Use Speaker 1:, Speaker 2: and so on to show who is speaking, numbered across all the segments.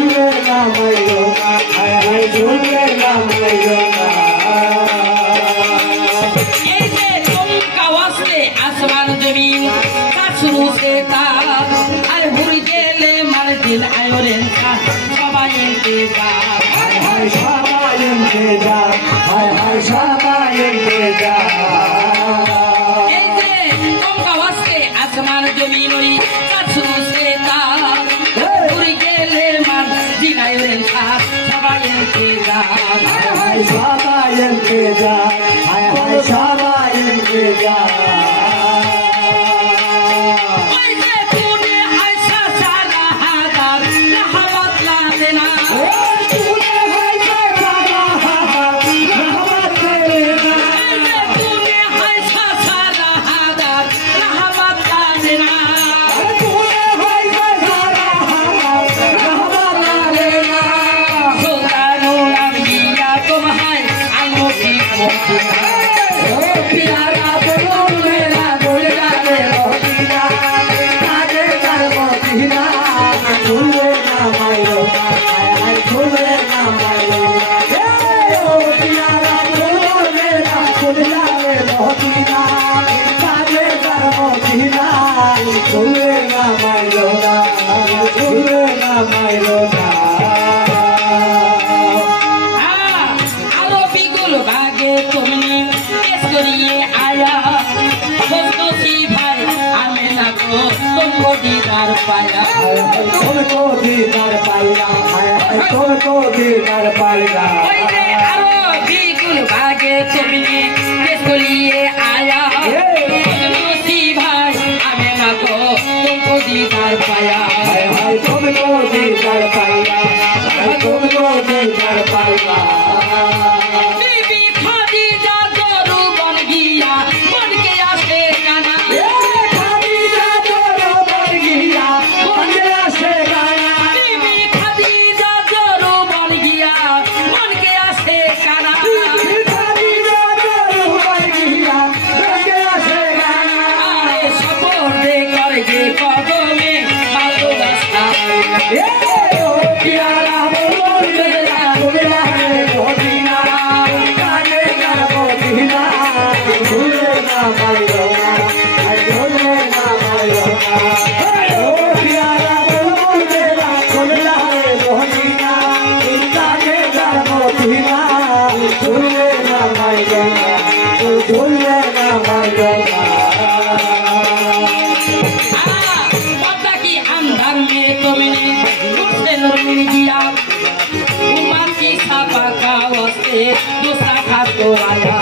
Speaker 1: ঝুলের নাম না হায় হায় ঝুলের নাম না
Speaker 2: এই যে তুম কাওয়াসে আসমান জমিন তা শুরু সে তা আর সবাই
Speaker 1: সবাই সবাই। সবাই ইন্তজার হায় হায় সবাই ইন্তজার
Speaker 2: Oh,
Speaker 1: yeah.
Speaker 2: পাইয়া
Speaker 1: তোর কো দিদার পাইয়া তোর কো দিদার পাইয়া
Speaker 2: আরও দ্বিগুণ ভাগে তুমি চলিয়ে আয়া। ভাই আমি না কো তুমকো দিদার পাইয়া
Speaker 1: তোর কো দিদার পাইয়া তোর কো দিদার পাইয়া
Speaker 2: दूसरा खास को आया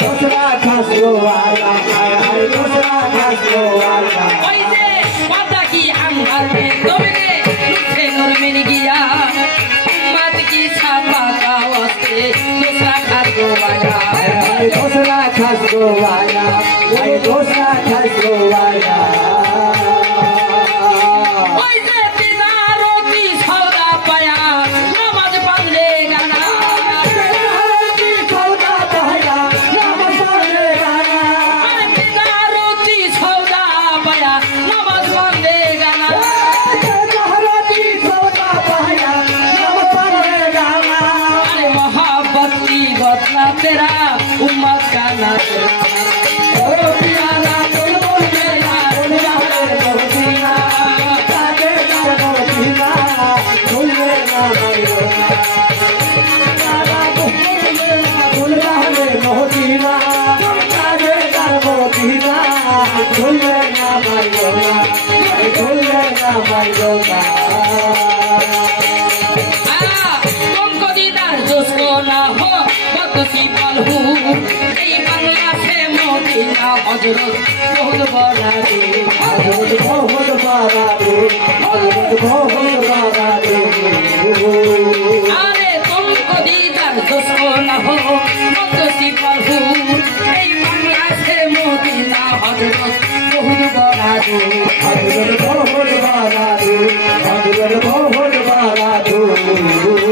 Speaker 1: दूसरा खास को आया दूसरा खास को आया ओइसे
Speaker 2: पता की अंदर में तुमने मुझे नूर मिल गया मत की छापा का वास्ते दूसरा खास को आया
Speaker 1: दूसरा खास को आया মহতিনা কাজে তার মহতিনা ভুললে না মাই গোলা ভুললে না মাই গোলা
Speaker 2: হজরত বহুত বড় হজরত
Speaker 1: বহুত বড় হজরত বহুত
Speaker 2: হজরত বহুত বড়
Speaker 1: রে বহুত বারা দু